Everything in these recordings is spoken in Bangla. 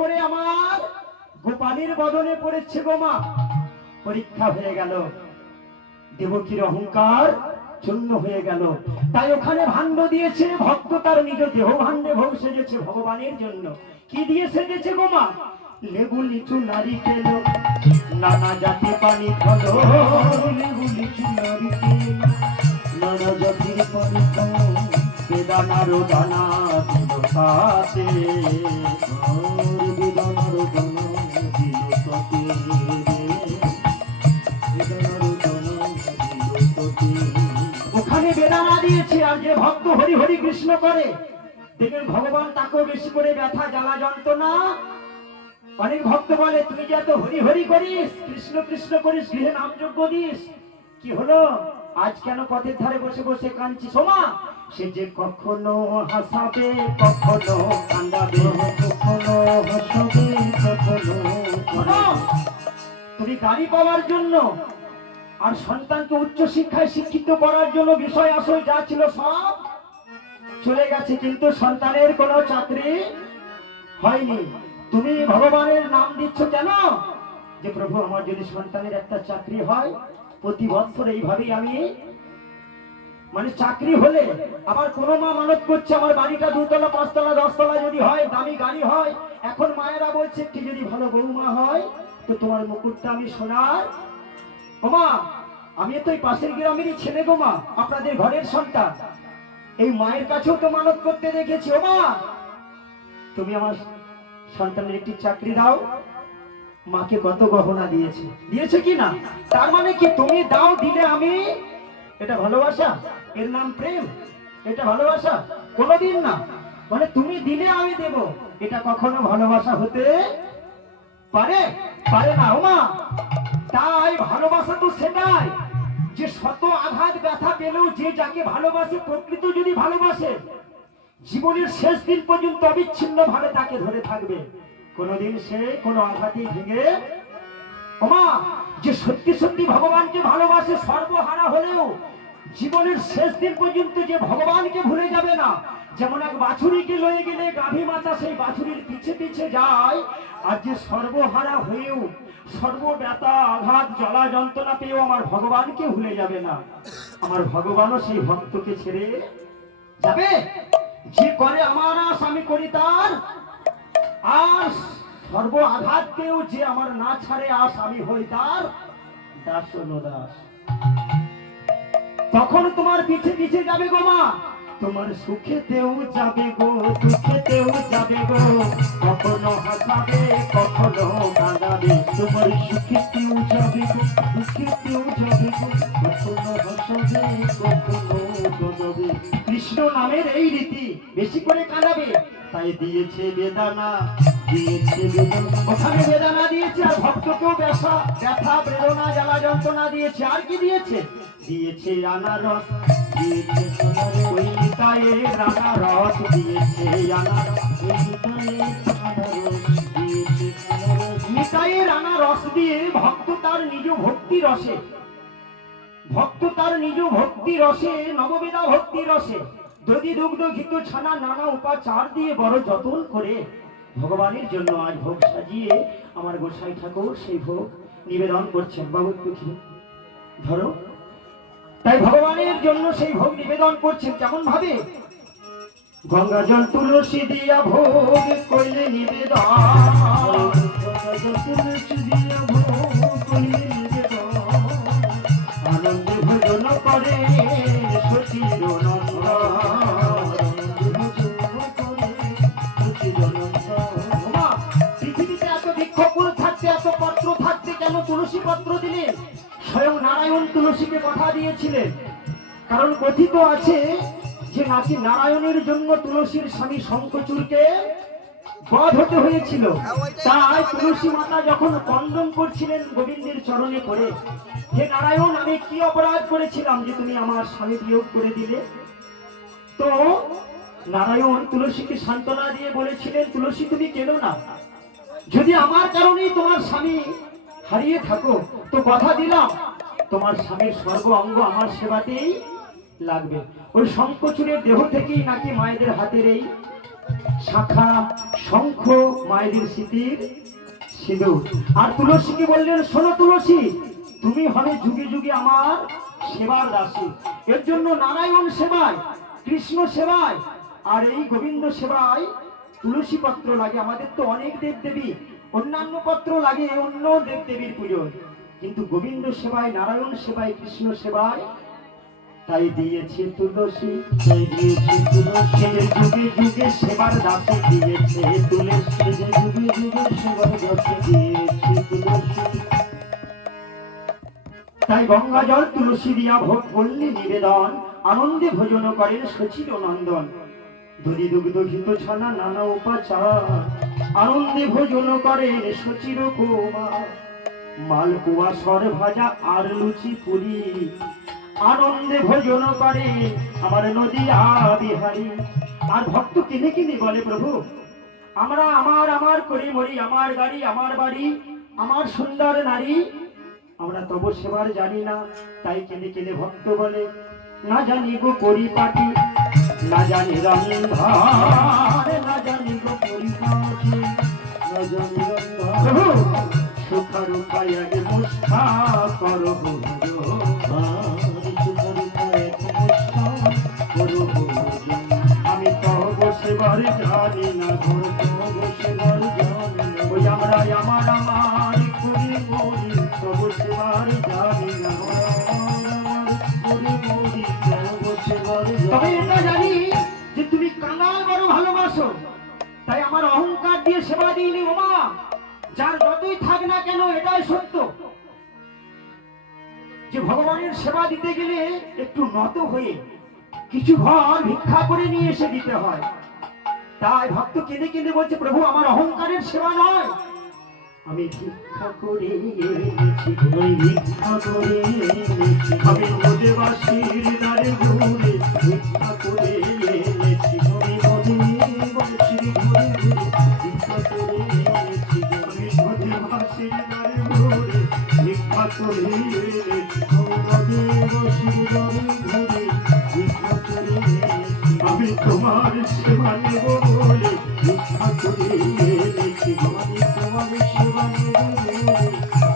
করে আমার গোপালের বদনে পড়েছে গো মা। পরীক্ষা হয়ে গেল, দেবকীর অহংকার চূর্ণ হয়ে গেল। তাই ওখানে ভাণ্ড দিয়েছে, ভক্ত তার নিজ দেহ ভাণ্ডে ভোগ সেজেছে ভগবানের জন্য। কি দিয়ে সেজেছে গো মা? লেবু লিচু নারিকেল নানা জাতি পানি ফল, লেবু লিচু নারিকেল নানা জাতির পানি ফল, বেদানার দানা দিল তাতে, বেদানার দানা দিল তাতে, ওখানে বেদানা দিয়েছে। আর যে ভক্ত হরি হরি কৃষ্ণ করে, দেখবেন ভগবান তাকেও বেশি করে ব্যথা জ্বালা যন্ত্রণা। অনেক ভক্ত বলে তুই যে এত হরি হরি করিস, কৃষ্ণ কৃষ্ণ করিস, গৃহে নাম যজ্ঞ দিস, কি হলো আজ কেন পথের ধারে বসে বসে কাঁদছিস? ওমা, সে যে কখনো হাসাবে কখনো কান্দাবে, কখনো হাসাবে কখনো। তুমি গাড়ি পাওয়ার জন্য আর সন্তানকে উচ্চ শিক্ষায় শিক্ষিত করার জন্য বিষয় আসল যা ছিল সব চলে গেছে, কিন্তু সন্তানের কোনো চাকরি হয়নি। তুমি ভগবানের নাম দিচ্ছ কেন? যে প্রভু আমার যদি সন্তানের একটা চাকরি হয়, প্রতি বছর এইভাবেই আমি, মানে চাকরি হলে আবার কোন মা মানত করছে আমার বাড়িটা 2 তলা 5 তলা 10 তলা যদি হয়, দামি গাড়ি হয়। এখন মায়েরা বলছে কি যদি ভালো বৌমা হয় তো তোমার মুকুটটা আমি সোনার। ওমা, আমি তো এই পাশের গ্রামেরই ছেলে গো মা, আপনাদের ঘরের সন্তান। এই মায়ের কাছেও তো মানত করতে দেখেছি, ওমা তুমি আমার সন্তানের একটি চাকরি দাও। মাকে কত গহনা দিয়েছে, দিয়েছে কি না? তার মানে কি তুমি দাও, দিলে আমি, এটা ভালোবাসা? এর নাম প্রেম? এটা ভালোবাসা? কোনোদিন না। মানে তুমি দিলে আমি দেব, এটা কখনো ভালোবাসা হতে পারে? পারে না ওমা। তাই ভালোবাসা তো সেটাই যে শত আঘাত ব্যথা পেলেও যে যাকে ভালোবাসে, প্রকৃত যদি ভালোবাসে, জীবনের শেষ দিন পর্যন্ত অবিচ্ছিন্ন ভাবে তাকে ধরে থাকবে, কোনোদিন সে কোনো আঘাতই ভেঙে। ওমা, যে সত্যি সত্যি ভগবানকে ভালোবাসে, সর্বহারা হলেও জীবনের শেষ দিন পর্যন্ত যে ভগবানকে ভুলে যাবে না। যেমন এক বাছুরিকে লয়ে গেলে গাভী মাতা সেই বাছুরির পিছে পিছে যায়, আর যে সর্বহারা হয়েও সর্বব্যথা আঘাত জ্বালা যন্ত্রণা পেয়েও আমার ভগবানকে ভুলে যাবে না, আমার ভগবানও সেই ভক্তকে ছেড়ে যাবে। যে করে আমার আশ আমি করি তার আশ, সর্ব আঘাত পেয়েও যে আমার না ছাড়ে আশ আমি হই তার দাস দাস। তখন তোমার পিছে পিছে যাবে গো মা, তোমার সুখেতেও যাবে গো, দুঃখেতেও যাবে গো, কখনো হাসাবে কখনো কাঁদাবে। তোমার সুখেতেও যাবে গো, দুঃখেতেও যাবে গো, কখনো হাসাবে কখনো কাঁদাবে। কৃষ্ণ নামের এই রীতি, বেশি করে কাঁদাবে। তাই দিয়েছে বেদানা, দিয়েছে বেদানা, ওখানে বেদানা দিয়েছে। আর ভক্তকেও ব্যথা ব্যথা বেদনা জ্বালা যন্ত্রণা দিয়েছে। আর কি দিয়েছে? দিয়েছে আনারস, দিয়েছে ওই নিতাইয়ের আনারস, দিয়েছে আনারস, নিতাইয়ের আনারস দিয়ে ভক্ত তার নিজ ভক্তি রসে, ভক্ত তার নিজ ভক্তি রসে, নববেদা ভক্তি রসে দধি দুগ্ধ ঘিত ছানা নানা উপাচার দিয়ে বড় যতন করে ভগবানের জন্য আজ ভোগ সাজিয়ে আমার গোসাই ঠাকুর সেই ভোগ নিবেদন করছেন। বাবু একটু ধরো। তাই ভগবানের জন্য সেই ভোগ নিবেদন করছেন কেমন ভাবে? গঙ্গা জল তুলসী দিয়া ভোগ করলে নিবেদন, আনন্দে ভোজন করে সচির পৃথিবীতে এত বৃক্ষকুল থাকতে, এত পত্র থাকতে কেন তুলসী পত্র দিলেন? স্বয়ং নারায়ণ তুলসীকে কথা দিয়েছিলেন। কারণ কথিত আছে যে নাকি নারায়ণের জন্য তুলসীর স্বামী শঙ্খচূড়কে বধ হতে হয়েছিল। তাই তুলসী মাতা যখন বন্দন করছিলেন গোবিন্দের চরণে পড়ে, হে নারায়ণ, আমি কি অপরাধ করেছিলাম যে তুমি আমার স্বামী বিয়োগ করে দিলে? তো নারায়ণ তুলসীকে সান্ত্বনা দিয়ে বলেছিলেন, তুলসী তুমি কেঁদো না, যদি আমার কারণেই তোমার স্বামী হারিয়ে থাকো তো কথা দিলাম তোমার স্বামীর সর্ব অঙ্গ আমার সেবাতেই লাগবে। ওই শঙ্খচূড়ের দেহ থেকেই নাকি মায়েদের হাতের এই শাখা শঙ্খ মায়েদের স্মৃতির সিঁদুর। আর তুলসীকে বললেন, শোনো তুলসী, তুমি হবে যুগে যুগে আমার সেবার দাসী। এর জন্য নারায়ণ সেবায়, কৃষ্ণ সেবায় আর এই গোবিন্দ সেবায় তুলসী পত্র লাগে। আমাদের তো অনেক দেবদেবী, অন্যান্য পত্র লাগে অন্য দেবদেবীর পুজোয়, কিন্তু গোবিন্দ সেবায়, নারায়ণ সেবায়, কৃষ্ণ সেবায় তাই দিয়েছি তুলসী, তাই দিয়েছি তুলসী, যুগে যুগে সেবার দাসী দিয়েছে তুলসী, যুগে যুগে সেবার দাসী দিয়েছি তুলসী। তাই গঙ্গা জল তুলসী দিয়া ভোগ করলে নিবেদন, আনন্দে ভোজন করেন সচির নন্দন। দধি দুগ্ধ ঘিত ছানা নানা উপাচার, আনন্দে ভোজন করেন সচির কুমার। মালপোয়া সর ভাজা আর লুচি পুরি, আনন্দে ভোজন করে আমার নদিয়া বিহারী। আর ভক্ত কিনে কিনে বলে, প্রভু আমরা আমার আমার করে মরি, আমার গাড়ি আমার বাড়ি আমার সুন্দর নারী, আমরা তব সেবার জানি না। তাই কেঁদে কেঁদে ভক্ত বলে, না জানি গো পরিপাটি, না জানি রন্ধন, না জানি গো পরিপাটি, না জানি রন্ধন, সুখার উপায় আগে মুষ্ঠা করো আমি তব সেবার জানি না, ঘর তব সেবার জানি না, ওই আমরা আমার আমার করি মরি তব সেবার জানি না, তবে এটা জানি যে তুমি কাঙাল বড় ভালোবাসো, তাই আমার অহংকার দিয়ে সেবা দিইনি। ওমা, যার যতই থাক না কেন এটাই সত্য যে ভগবানের সেবা দিতে গেলে একটু নত হয়ে কিছু ঘর ভিক্ষা করে নিয়ে এসে দিতে হয়। তাই ভক্ত কেঁদে কেঁদে বলছে, প্রভু আমার অহংকারের সেবা নয়, আমি ভিক্ষা করে এনেছি, ভিক্ষা করে এনেছি, আমি নদীবাসীর দ্বারে ঘুরে ভিক্ষা করে এনেছি, আমি নদীবাসীর ঘরে ঘুরে ভিক্ষা করে এনেছি, আমি নদীবাসীর দ্বারে ঘুরে ভিক্ষা করে এনেছি, নদীবাসীর দ্বারে ঘুরে ভিক্ষা করে এনেছি, আমি তোমার সেবা নেব বলে ভিক্ষা করে এনেছি, আমি তোমার সেবা নেব বলে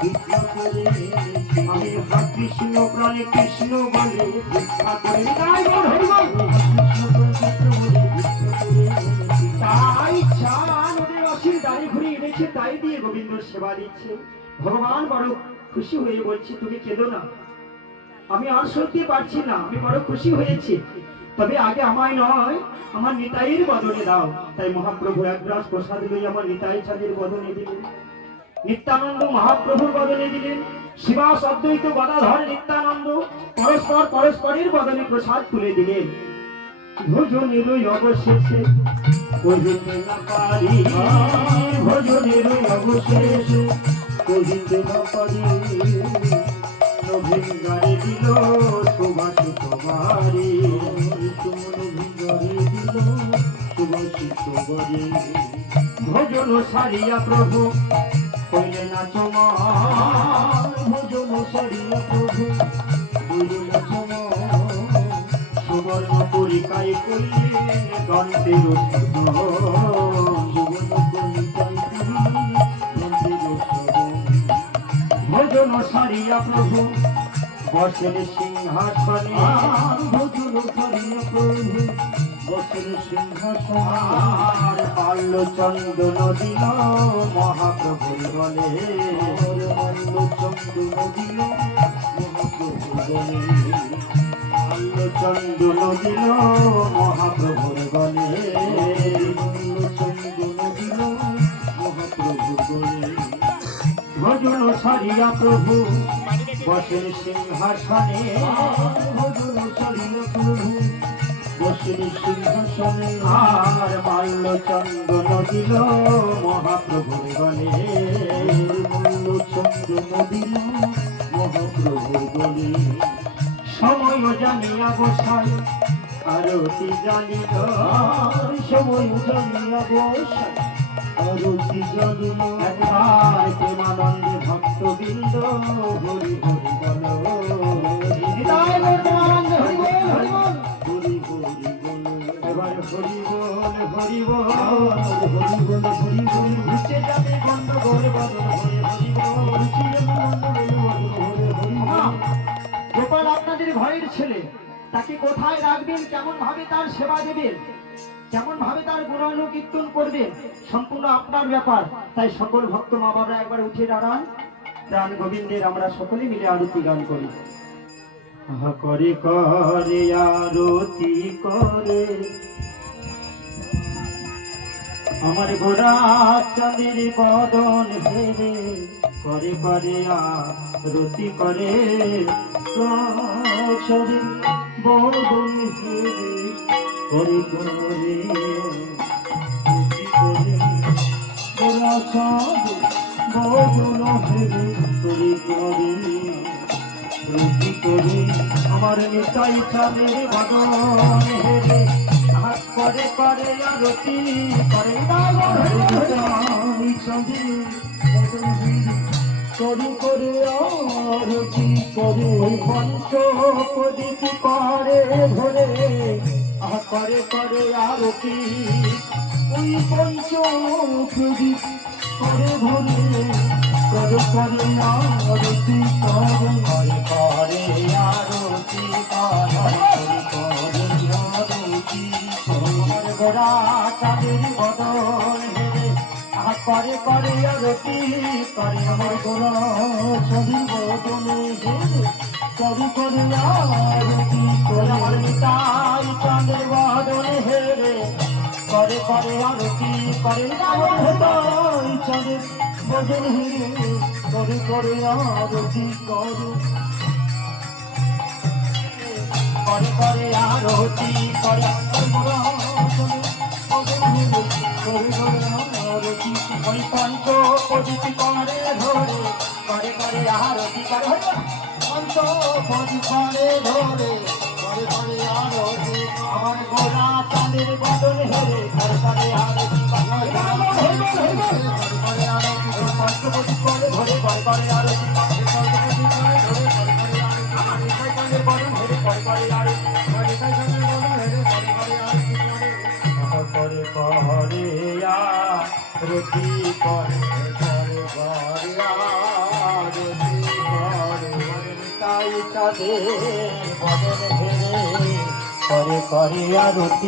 ভিক্ষা করে এনেছি, আমি কৃষ্ণ প্রাণে কৃষ্ণ বলে ভিক্ষা করে, তাই চা নদীবাসীর দাঁড়ি ঘুরে এনেছে, তাই দিয়ে গোবিন্দ সেবা দিচ্ছে। ভগবান বড় খুশি হয়ে বলছে, তুমি কেঁদো না, আমি আর সত্যি পারছি না, আমি বড় খুশি হয়েছি, তবে আগে আমায় নয় আমার নিতাইয়ের বদনে দাও। তাই মহাপ্রভু এক গ্রাস প্রসাদ লই আমার নিতাই চাঁদের বদনে দিলেন, নিত্যানন্দ মহাপ্রভুর বদনে দিলেন, শিবাস অদ্বৈত গদাধর নিত্যানন্দ পরস্পর পরস্পরের বদনে প্রসাদ তুলে দিলেন। ভোজনের অবশেষে কহিতে না পারি, ভোজনের অবশেষে কহিতে না পারি, নভেম্বরে দিল সুভাষিত বাড়ি, নভেম্বরে দিল সুভাষিত বাড়ি। ভোজন সারিয়া প্রভু হইলে না চমন, ভোজন সারিয়া প্রভু হইলে না চমন, সুবর্ণ পরিকায় করিলেন গন্তের ভোজন সারিয়া প্রভু বসেন সিংহাসনে, ভোজন সারিয়া প্রভু বসেন সিংহাসনে, পাল্ল চন্দন দিল মহাপ্রভুর বলে, পাল্ল চন্দন দিল মহাপ্রভুর বলে, পাল্ল চন্দন দিল মহাপ্রভুর বলে, পাল্ল চন্দন দিল মহাপ্রভুর বলে। ভোজন সারিয়া প্রভু বসেন সিংহাসনে, ভোজন সারিয়া প্রভু বসেন সিংহাসনে, আর মাল্য চন্দন দিল মহাপ্রভুর বলে, মাল্য চন্দন দিল মহাপ্রভুর বলে। সময় জানিয়া বসাই আরতি জানিল, সময় জানিয়া বসাই আরতি জানিল, একবার প্রেমানন্দে ভক্তবৃন্দ হরি হরি বল, প্রেমানন্দে হরি বল, হরি বল, হরি হরি বল, এবার হরি বল, হরি বল, হরি বল, হরি বল। তাকে কোথায় রাখবেন, কেমন ভাবে তার সেবা দেবেন, কেমন ভাবে তার গুণানুকীর্তন করবেন, সম্পূর্ণ আপনার ব্যাপার। তাই সকল ভক্ত মা বাবারা একবার উঠে দাঁড়ান, প্রাণ গোবিন্দের আমরা সকলে মিলে আরতি গান করি। করে করে আরতি করে আমার গোরা চাঁদের বদন হেরে, করে করে আরতি করে শরীর বদন হেরে, করে করে আরতি করে গোরা চাঁদের বদন হেরে, করে করে রুটি করে আমার নিতাই চাঁদের বদন হেরে, হাত করে করে আরতি করে করে করে আরতি করে পঞ্চ প্রদীপ করে ধরে, করে করে আরতি ওই পঞ্চ প্রদীপ করে ধরে, করে করে আরতি করে করে আরতি করে গোরা চাঁদের বদন হেরে, করে করে আরতি করে আমার গোরা চাঁদের বদন হেরে, করে করে আরতি করে আমার নিতাই চাঁদের বদন হেরে, করে করে আরতি করে নিতাই চাঁদের বদন হেরে, করে করে আরতি করে করে করে আরতি করে ওই পঞ্চ প্রদীপ করে ধরে, করে করে আরতি করে পঞ্চ প্রদীপ করে ধরে, করে করে আরতি আমার গোরা চাঁদের বদন হেরে, করে করে আরতি পঞ্চ প্রদীপ করে ধরে, করে করে আরতি করে করে আরতি করে করে করে আরতি করে তাই তাদের বদন হেরে, করে করে আরতি।